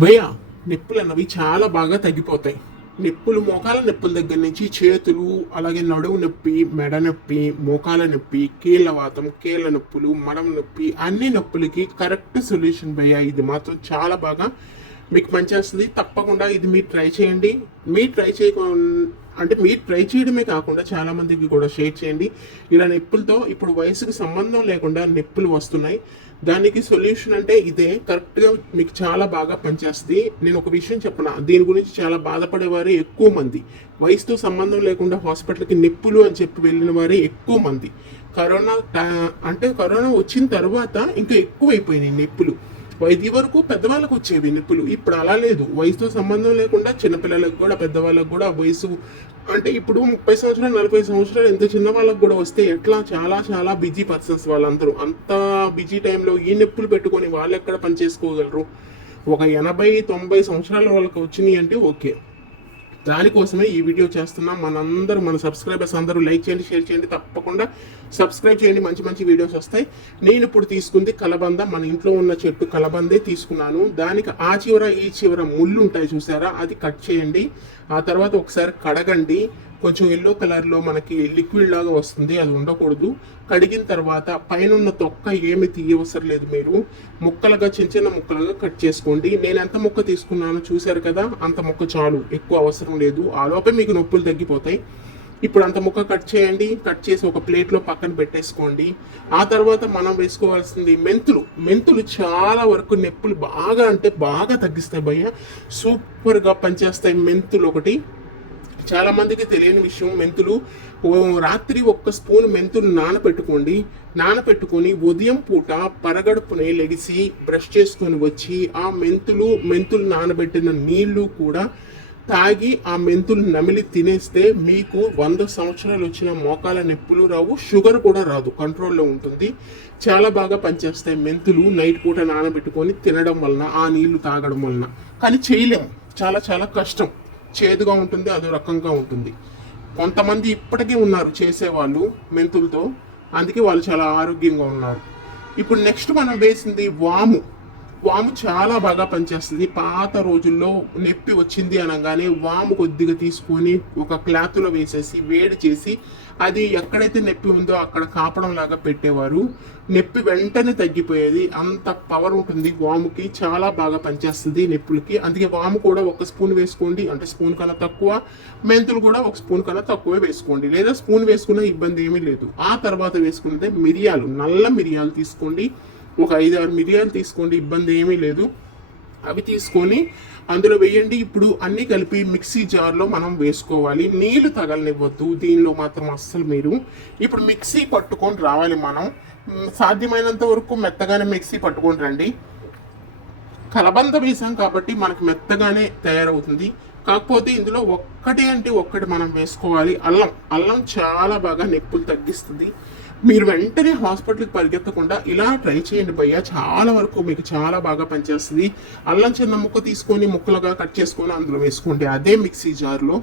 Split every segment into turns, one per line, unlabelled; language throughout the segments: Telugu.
భయ నొప్పులు అన్నవి చాలా బాగా తగ్గిపోతాయి. నొప్పులు మోకాల నొప్పుల దగ్గర నుంచి చేతులు అలాగే నడువు నొప్పి మెడ నొప్పి మోకాల నొప్పి కీళ్ళ వాతం కీళ్ళ నొప్పులు మడం నొప్పి అన్ని నొప్పులకి కరెక్ట్ సొల్యూషన్ భయ్యా ఇది మాత్రం చాలా బాగా మీకు పనిచేస్తుంది తప్పకుండా ఇది మీరు ట్రై చేయండి. మీరు ట్రై చేయకుండా అంటే మీరు ట్రై చేయడమే కాకుండా చాలా మందికి కూడా షేర్ చేయండి. ఇలా నొప్పులతో ఇప్పుడు వయసుకు సంబంధం లేకుండా నొప్పులు వస్తున్నాయి. దానికి సొల్యూషన్ అంటే ఇదే. కరెక్ట్గా మీకు చాలా బాగా పనిచేస్తుంది. నేను ఒక విషయం చెప్పనా? దీని గురించి చాలా బాధపడేవారే ఎక్కువ మంది. వయసుతో సంబంధం లేకుండా హాస్పిటల్కి నొప్పులు అని చెప్పి వెళ్ళిన వారే ఎక్కువ మంది. కరోనా అంటే కరోనా వచ్చిన తర్వాత ఇంకా ఎక్కువైపోయినాయి నొప్పులు. ఇది వరకు పెద్దవాళ్ళకు వచ్చేవి నొప్పులు. ఇప్పుడు అలా లేదు. వయసుతో సంబంధం లేకుండా చిన్నపిల్లలకు కూడా పెద్దవాళ్ళకు కూడా వయసు అంటే ఇప్పుడు ముప్పై సంవత్సరాలు నలభై సంవత్సరాలు ఎంత చిన్న వాళ్ళకు కూడా వస్తే ఎట్లా చాలా చాలా బిజీ పర్సన్స్ వాళ్ళందరూ. అంత బిజీ టైంలో ఈ నొప్పులు పెట్టుకొని వాళ్ళు ఎక్కడ పని చేసుకోగలరు? ఒక ఎనభై తొంభై సంవత్సరాల వాళ్ళకి వచ్చినాయి అంటే ఓకే. దానికోసమే ఈ వీడియో చేస్తున్నాం. మనందరూ మన సబ్స్క్రైబర్స్ అందరూ లైక్ చేయండి షేర్ చేయండి. తప్పకుండా సబ్స్క్రైబ్ చేయండి. మంచి మంచి వీడియోస్ వస్తాయి. నేను ఇప్పుడు తీసుకుంది కలబంద. మన ఇంట్లో ఉన్న చెట్టు కలబందే తీసుకున్నాను. దానికి ఆ చివర ఈ చివర ముళ్ళు ఉంటాయి చూసారా? అది కట్ చేయండి. ఆ తర్వాత ఒకసారి కడగండి. కొంచెం ఎల్లో కలర్లో మనకి లిక్విడ్ లాగా వస్తుంది అది ఉండకూడదు. కడిగిన తర్వాత పైన ఉన్న తొక్క ఏమి తీయవసరం లేదు మీరు. ముక్కలుగా చిన్న చిన్న ముక్కలుగా కట్ చేసుకోండి. నేను ఎంత ముక్క తీసుకున్నానో చూశారు కదా అంత ముక్క చాలు ఎక్కువ అవసరం లేదు. ఆ లోపే మీకు నొప్పులు తగ్గిపోతాయి. ఇప్పుడు అంత ముక్క కట్ చేయండి. కట్ చేసి ఒక ప్లేట్లో పక్కన పెట్టేసుకోండి. ఆ తర్వాత మనం వేసుకోవాల్సింది మెంతులు. మెంతులు చాలా వరకు నొప్పులు బాగా అంటే బాగా తగ్గిస్తాయి భయ్య. సూపర్గా పనిచేస్తాయి మెంతులు ఒకటి. చాలా మందికి తెలియని విషయం మెంతులు. రాత్రి ఒక్క స్పూన్ మెంతులు నానబెట్టుకోండి నానబెట్టుకొని ఉదయం పూట పరగడుపునే లెగిసి బ్రష్ చేసుకొని వచ్చి ఆ మెంతులు మెంతులు నానబెట్టిన నీళ్ళు కూడా తాగి ఆ మెంతులు నమిలి తినేస్తే మీకు వంద సంవత్సరాలు వచ్చిన మోకాల నొప్పులు రావు షుగర్ కూడా రాదు కంట్రోల్లో ఉంటుంది. చాలా బాగా పనిచేస్తాయి మెంతులు నైట్ పూట నానబెట్టుకొని తినడం వలన ఆ నీళ్ళు తాగడం వలన. కానీ చేయలేము. చాలా చాలా కష్టం. చేదుగా ఉంటుంది అదో రకంగా ఉంటుంది. కొంతమంది ఇప్పటికీ ఉన్నారు చేసేవాళ్ళు మెంతులతో అందుకే వాళ్ళు చాలా ఆరోగ్యంగా ఉన్నారు. ఇప్పుడు నెక్స్ట్ మనం వేసింది వాము. వాము చాలా బాగా పనిచేస్తుంది. పాత రోజుల్లో నొప్పి వచ్చింది అనగానే వాము కొద్దిగా తీసుకొని ఒక క్లాత్లో వేసేసి వేడి చేసి అది ఎక్కడైతే నొప్పి ఉందో అక్కడ కాపడం లాగా పెట్టేవారు. నొప్పి వెంటనే తగ్గిపోయేది. అంత పవర్ ఉంటుంది వాముకి. చాలా బాగా పనిచేస్తుంది నొప్పులకి. అందుకే వాము కూడా ఒక స్పూన్ వేసుకోండి. అంటే స్పూన్ కన్నా తక్కువ. మెంతులు కూడా ఒక స్పూన్ కన్నా తక్కువే వేసుకోండి. లేదా స్పూన్ వేసుకున్న ఇబ్బంది ఏమీ లేదు. ఆ తర్వాత వేసుకున్నదే మిరియాలు. నల్ల మిరియాలు తీసుకోండి. ఒక ఐదు ఆరు మిరియాలు తీసుకోండి ఇబ్బంది ఏమీ లేదు. అవి తీసుకొని అందులో వేయండి. ఇప్పుడు అన్నీ కలిపి మిక్సీ జార్లో మనం వేసుకోవాలి. నీళ్ళు తగలనివ్వద్దు. దీనిలో మాత్రం అస్సలు మీరు ఇప్పుడు మిక్సీ పట్టుకొని రావాలి మనం. సాధ్యమైనంత వరకు మెత్తగానే మిక్సీ పట్టుకొని రండి. కలబంద వేసాం కాబట్టి మనకు మెత్తగానే తయారవుతుంది. కాకపోతే ఇందులో ఒక్కటి అంటే ఒక్కటి మనం వేసుకోవాలి. అల్లం. అల్లం చాలా బాగా నొప్పులు తగ్గిస్తుంది. మీరు వెంటనే హాస్పిటల్కి పరిగెత్తకుండా ఇలా ట్రై చేయండి భయ్య. చాలా వరకు మీకు చాలా బాగా పనిచేస్తుంది. అల్లం చిన్న ముక్క తీసుకొని ముక్కలుగా కట్ చేసుకొని అందులో వేసుకోండి. అదే మిక్సీ జార్లో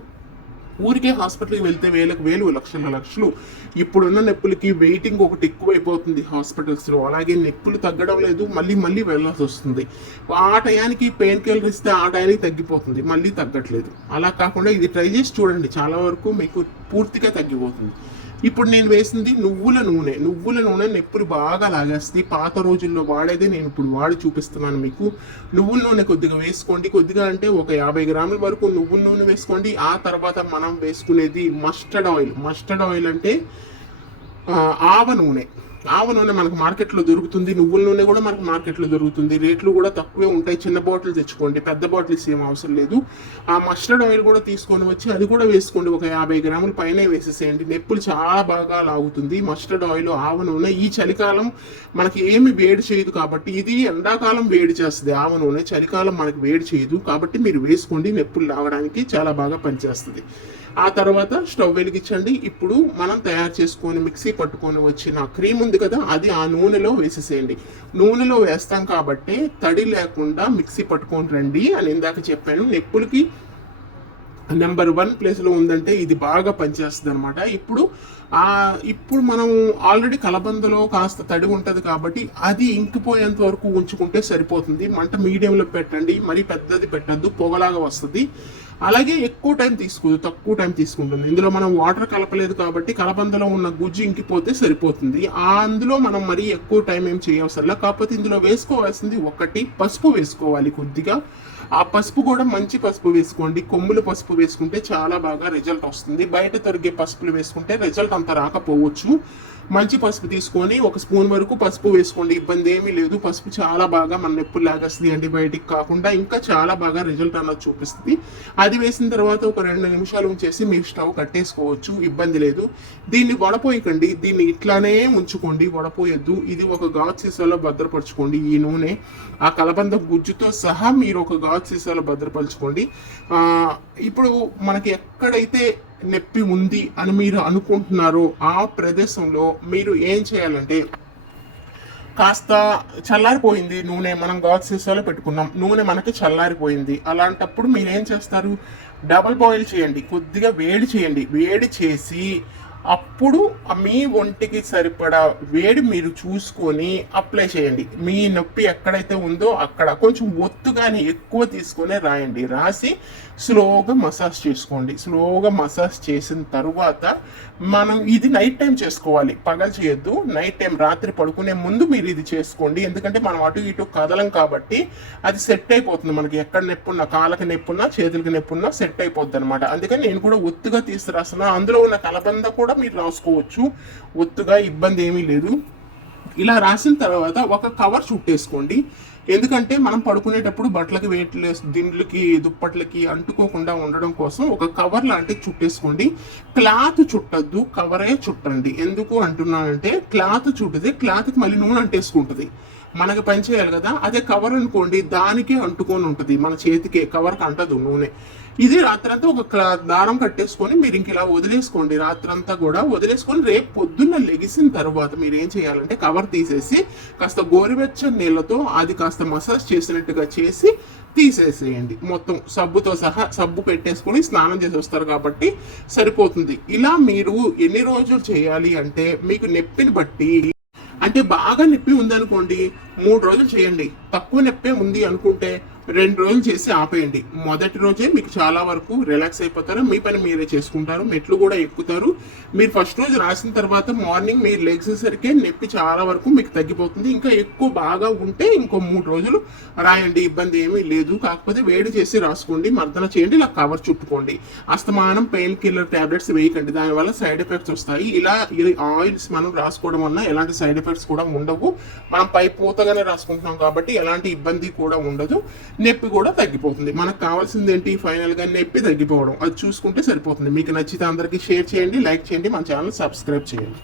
ఊరికే హాస్పిటల్కి వెళ్తే వేలకు వేలు లక్షల లక్షలు. ఇప్పుడున్న నొప్పులకి వెయిటింగ్ ఒకటి ఎక్కువైపోతుంది హాస్పిటల్స్లో. అలాగే నొప్పులు తగ్గడం లేదు మళ్ళీ మళ్ళీ వెళ్ళాల్సి వస్తుంది. ఆ టయానికి పెయిన్ కిల్లర్ ఇస్తే ఆ టయానికి తగ్గిపోతుంది మళ్ళీ తగ్గట్లేదు. అలా కాకుండా ఇది ట్రై చేసి చూడండి. చాలా వరకు మీకు పూర్తిగా తగ్గిపోతుంది. ఇప్పుడు నేను వేసింది నువ్వుల నూనె. నువ్వుల నూనె నొప్పులు బాగా లాగేస్తుంది. పాత రోజుల్లో వాడేదే నేను ఇప్పుడు వాడి చూపిస్తున్నాను మీకు. నువ్వుల నూనె కొద్దిగా వేసుకోండి. కొద్దిగా అంటే ఒక యాభై గ్రాముల వరకు నువ్వుల నూనె వేసుకోండి. ఆ తర్వాత మనం వేసుకునేది మస్టర్డ్ ఆయిల్ మస్టర్డ్ ఆయిల్ అంటే ఆవ నూనె. ఆవ నూనె మనకు మార్కెట్లో దొరుకుతుంది నువ్వుల నూనె కూడా మనకు మార్కెట్లో దొరుకుతుంది. రేట్లు కూడా తక్కువే ఉంటాయి. చిన్న బాటిల్ తెచ్చుకోండి. పెద్ద బాటిల్స్ ఏం అవసరం లేదు. ఆ మస్టర్డ్ ఆయిల్ కూడా తీసుకొని వచ్చి అది కూడా వేసుకోండి. ఒక యాభై గ్రాముల పైనే వేసేసేయండి. నొప్పులు చాలా బాగా లాగుతుంది. మస్టర్డ్ ఆయిల్ ఆవ నూనె ఈ చలికాలం మనకి ఏమి వేడి చేయదు కాబట్టి ఇది ఎండాకాలం వేడి చేస్తుంది. ఆవ నూనె చలికాలం మనకి వేడి చేయదు కాబట్టి మీరు వేసుకోండి. నొప్పులు లాగడానికి చాలా బాగా పనిచేస్తుంది. ఆ తర్వాత స్టవ్ వెలిగించండి. ఇప్పుడు మనం తయారు చేసుకొని మిక్సీ పట్టుకొని వచ్చిన క్రీమ్ ఉంది కదా అది ఆ నూనెలో వేసేసేయండి. నూనెలో వేస్తాం కాబట్టి తడి లేకుండా మిక్సీ పట్టుకొని రండి అని ఇందాక చెప్పాను. నొప్పులకి నెంబర్ వన్ ప్లేస్లో ఉందంటే ఇది బాగా పనిచేస్తుంది అనమాట ఇప్పుడు ఇప్పుడు మనం ఆల్రెడీ కలబందలో కాస్త తడి ఉంటుంది కాబట్టి అది ఇంకిపోయేంత వరకు ఉంచుకుంటే సరిపోతుంది. మంట మీడియంలో పెట్టండి మరీ పెద్దది పెట్టద్దు పొగలాగా వస్తుంది. అలాగే ఎక్కువ టైం తీసుకోదు తక్కువ టైం తీసుకుంటుంది. ఇందులో మనం వాటర్ కలపలేదు కాబట్టి కలబందలో ఉన్న గుజ్జు ఇంకిపోతే సరిపోతుంది. అందులో మనం మరీ ఎక్కువ టైం ఏం చేయవసరం కాకపోతే ఇందులో వేసుకోవాల్సింది ఒకటి పసుపు వేసుకోవాలి కొద్దిగా. ఆ పసుపు కూడా మంచి పసుపు వేసుకోండి. కొమ్ములు పసుపు వేసుకుంటే చాలా బాగా రిజల్ట్ వస్తుంది. బయట దొరికే పసుపులు వేసుకుంటే రిజల్ట్ అంత రాకపోవచ్చు. మంచి పసుపు తీసుకొని ఒక స్పూన్ వరకు పసుపు వేసుకోండి. ఇబ్బంది ఏమీ లేదు. పసుపు చాలా బాగా మన నొప్పులు లాగేస్తుంది యాంటీబయాటిక్ కాకుండా. ఇంకా చాలా బాగా రిజల్ట్ అన్నది చూపిస్తుంది. అది వేసిన తర్వాత ఒక రెండు నిమిషాలు ఉంచేసి మీరు స్టవ్ కట్టేసుకోవచ్చు ఇబ్బంది లేదు. దీన్ని వడపోయకండి దీన్ని ఇట్లానే ఉంచుకోండి వడపోయొద్దు ఇది ఒక గాజు సీసాలో భద్రపరచుకోండి ఈ నూనె ఆ కలబంద గుజ్జుతో సహా మీరు ఒక గాజు సీసాలో భద్రపరచుకోండి. ఇప్పుడు మనకి ఎక్కడైతే నొప్పి ఉంది అని మీరు అనుకుంటున్నారో ఆ ప్రదేశంలో మీరు ఏం చేయాలంటే కాస్త చల్లారిపోయింది నూనె. మనం గాజు సీసాలో పెట్టుకున్నాం. నూనె మనకి చల్లారిపోయింది. అలాంటప్పుడు మీరు ఏం చేస్తారు? డబల్ బాయిల్ చేయండి. కొద్దిగా వేడి చేయండి. వేడి చేసి అప్పుడు మీ ఒంటికి సరిపడా వేడి మీరు చూసుకొని అప్లై చేయండి. మీ నొప్పి ఎక్కడైతే ఉందో అక్కడ కొంచెం ఒత్తుగానే ఎక్కువ తీసుకొని రాయండి. రాసి స్లోగా మసాజ్ చేసుకోండి. స్లోగా మసాజ్ చేసిన తర్వాత మనం ఇది నైట్ టైం చేసుకోవాలి. పగలు చేయొద్దు. నైట్ టైం రాత్రి పడుకునే ముందు మీరు ఇది చేసుకోండి. ఎందుకంటే మనం అటు ఇటు కదలం కాబట్టి అది సెట్ అయిపోతుంది మనకి. ఎక్కడ నెప్పున్నా కాళ్ళకి నెప్పున్నా చేతులకి నెప్పున్నా సెట్ అయిపోద్ది అనమాట అందుకని నేను కూడా ఒత్తుగా తీసుకురాస్తున్నా. అందులో ఉన్న కలబంద కూడా మీరు రాసుకోవచ్చు. ఒత్తుగా ఇబ్బంది ఏమీ లేదు. ఇలా రాసిన తర్వాత ఒక కవర్ చుట్టేసుకోండి ఎందుకంటే మనం పడుకునేటప్పుడు బట్టలకి వేట్లు దిండ్లకి దుప్పట్లకి అంటుకోకుండా ఉండడం కోసం ఒక కవర్ లాంటిది చుట్టేసుకోండి. క్లాత్ చుట్టద్దు కవరే చుట్టండి. ఎందుకు అంటున్నానంటే క్లాత్ చుట్టితే క్లాత్కి మళ్ళీ నూనె అంటేసుకుంటుంది. మనకి పని చేయాలి కదా అదే కవర్ అనుకోండి దానికే అంటుకొని ఉంటుంది మన చేతికే కవర్కి అంటదు నూనె. ఇది రాత్రంతా ఒక క్లా- దారం కట్టేసుకొని మీరు ఇంక ఇలా వదిలేసుకోండి రాత్రంతా కూడా వదిలేసుకొని రేపు పొద్దున్న లెగిసిన తర్వాత మీరు ఏం చేయాలంటే కవర్ తీసేసి కాస్త గోరువెచ్చని నీళ్ళతో అది కాస్త మసాజ్ చేసినట్టుగా చేసి తీసేసేయండి. మొత్తం సబ్బుతో సహా సబ్బు పెట్టేసుకొని స్నానం చేసి వస్తారు కాబట్టి సరిపోతుంది. ఇలా మీరు ఎన్ని రోజులు చేయాలి అంటే మీకు నొప్పిని బట్టి అంటే బాగా నొప్పి ఉంది అనుకోండి మూడు రోజులు చేయండి. తక్కువ నొప్పే ఉంది అనుకుంటే రెండు రోజులు చేసి ఆపేయండి. మొదటి రోజే మీకు చాలా వరకు రిలాక్స్ అయిపోతారు. మీ పని మీరే చేసుకుంటారు. మెట్లు కూడా ఎక్కుతారు. మీరు ఫస్ట్ రోజు రాసిన తర్వాత మార్నింగ్ మీరు లెగ్సేసరికే నొప్పి చాలా వరకు మీకు తగ్గిపోతుంది. ఇంకా ఎక్కువ బాగా ఉంటే ఇంకో మూడు రోజులు రాయండి. ఇబ్బంది ఏమీ లేదు. కాకపోతే వేడి చేసి రాసుకోండి. మర్దన చేయండి. ఇలా కవర్ చుట్టుకోండి. అస్తమానం పెయిన్ కిల్లర్ టాబ్లెట్స్ వేయకండి. దానివల్ల సైడ్ ఎఫెక్ట్స్ వస్తాయి. ఇలా ఆయిల్స్ మనం రాసుకోవడం వల్ల ఎలాంటి సైడ్ ఎఫెక్ట్స్ కూడా ఉండవు. మనం పై పూతగానే రాసుకుంటున్నాం కాబట్టి ఎలాంటి ఇబ్బంది కూడా ఉండదు. నొప్పి కూడా తగ్గిపోతుంది. మనకు కావాల్సింది ఏంటి? ఫైనల్గా నొప్పి తగ్గిపోవడం. అది చూసుకుంటే సరిపోతుంది. మీకు నచ్చితే అందరికీ షేర్ చేయండి లైక్ చేయండి మన ఛానల్ సబ్స్క్రైబ్ చేయండి.